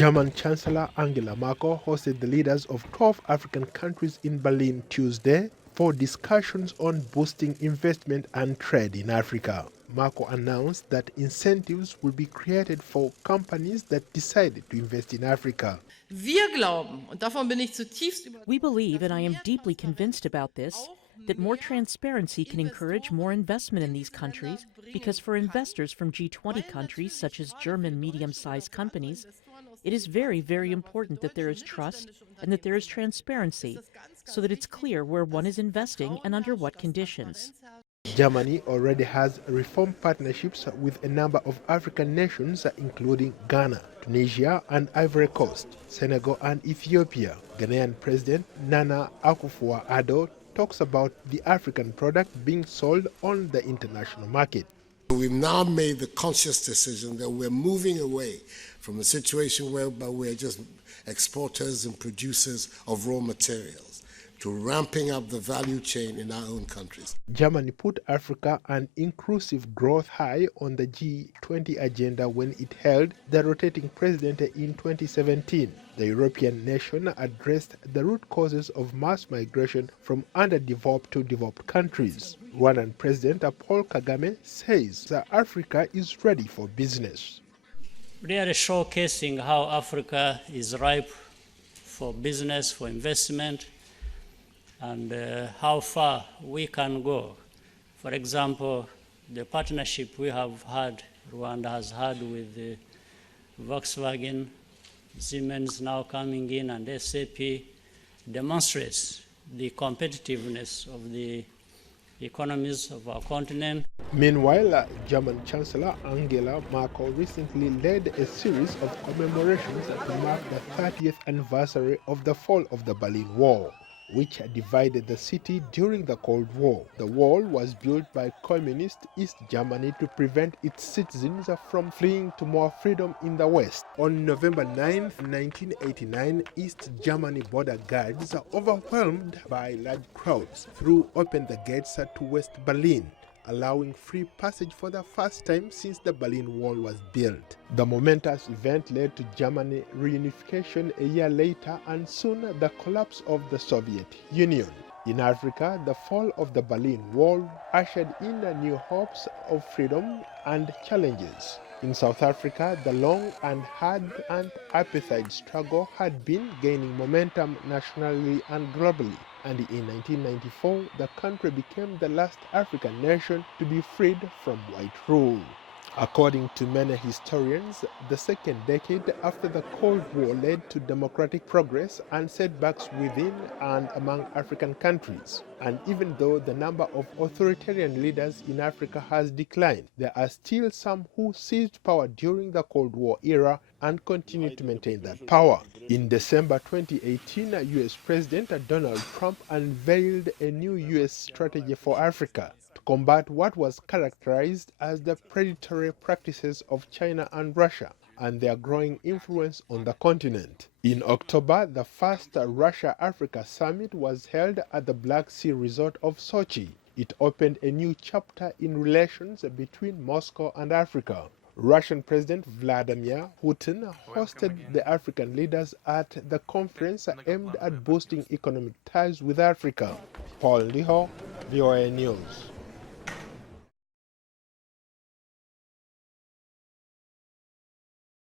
German Chancellor Angela Merkel hosted the leaders of 12 African countries in Berlin Tuesday for discussions on boosting investment and trade in Africa. Merkel announced that incentives will be created for companies that decided to invest in Africa. We believe, and I am deeply convinced about this, that more transparency can encourage more investment in these countries because for investors from G20 countries such as German medium-sized companies, it is very, very important that there is trust and that there is transparency so that it's clear where one is investing and under what conditions. Germany already has reform partnerships with a number of African nations, including Ghana, Tunisia, and Ivory Coast, Senegal, and Ethiopia. Ghanaian President Nana Akufo-Addo talks about the African product being sold on the international market. We've now made the conscious decision that we're moving away from a situation whereby we're just exporters and producers of raw materials to ramping up the value chain in our own countries. Germany put Africa and inclusive growth high on the G20 agenda when it held the rotating presidency in 2017. The European nation addressed the root causes of mass migration from underdeveloped to developed countries. Rwandan President Paul Kagame says that Africa is ready for business. Really showcasing how Africa is ripe for business, for investment, and how far we can go. For example, the partnership we have had, Rwanda has had with Volkswagen, Siemens now coming in, and SAP demonstrates the competitiveness of the economies of our continent. Meanwhile, German Chancellor Angela Merkel recently led a series of commemorations to mark the 30th anniversary of the fall of the Berlin Wall, which divided the city during the Cold War. The wall was built by communist East Germany to prevent its citizens from fleeing to more freedom in the West. On November 9, 1989, East Germany border guards, overwhelmed by large crowds, threw open the gates to West Berlin, allowing free passage for the first time since the Berlin Wall was built. The momentous event led to Germany reunification a year later and soon the collapse of the Soviet Union. In Africa, the fall of the Berlin Wall ushered in new hopes of freedom and challenges. In South Africa, the long and hard and apartheid struggle had been gaining momentum nationally and globally, and in 1994, the country became the last African nation to be freed from white rule. According to many historians, the second decade after the Cold War led to democratic progress and setbacks within and among African countries. And even though the number of authoritarian leaders in Africa has declined, there are still some who seized power during the Cold War era and continue to maintain that power. In December 2018, US President Donald Trump unveiled a new US strategy for Africa to combat what was characterized as the predatory practices of China and Russia and their growing influence on the continent. In October, the first Russia-Africa summit was held at the Black Sea resort of Sochi. It opened a new chapter in relations between Moscow and Africa. Russian President Vladimir Putin hosted the African leaders at the conference aimed at boosting economic ties with Africa. Paul Liho, VOA News.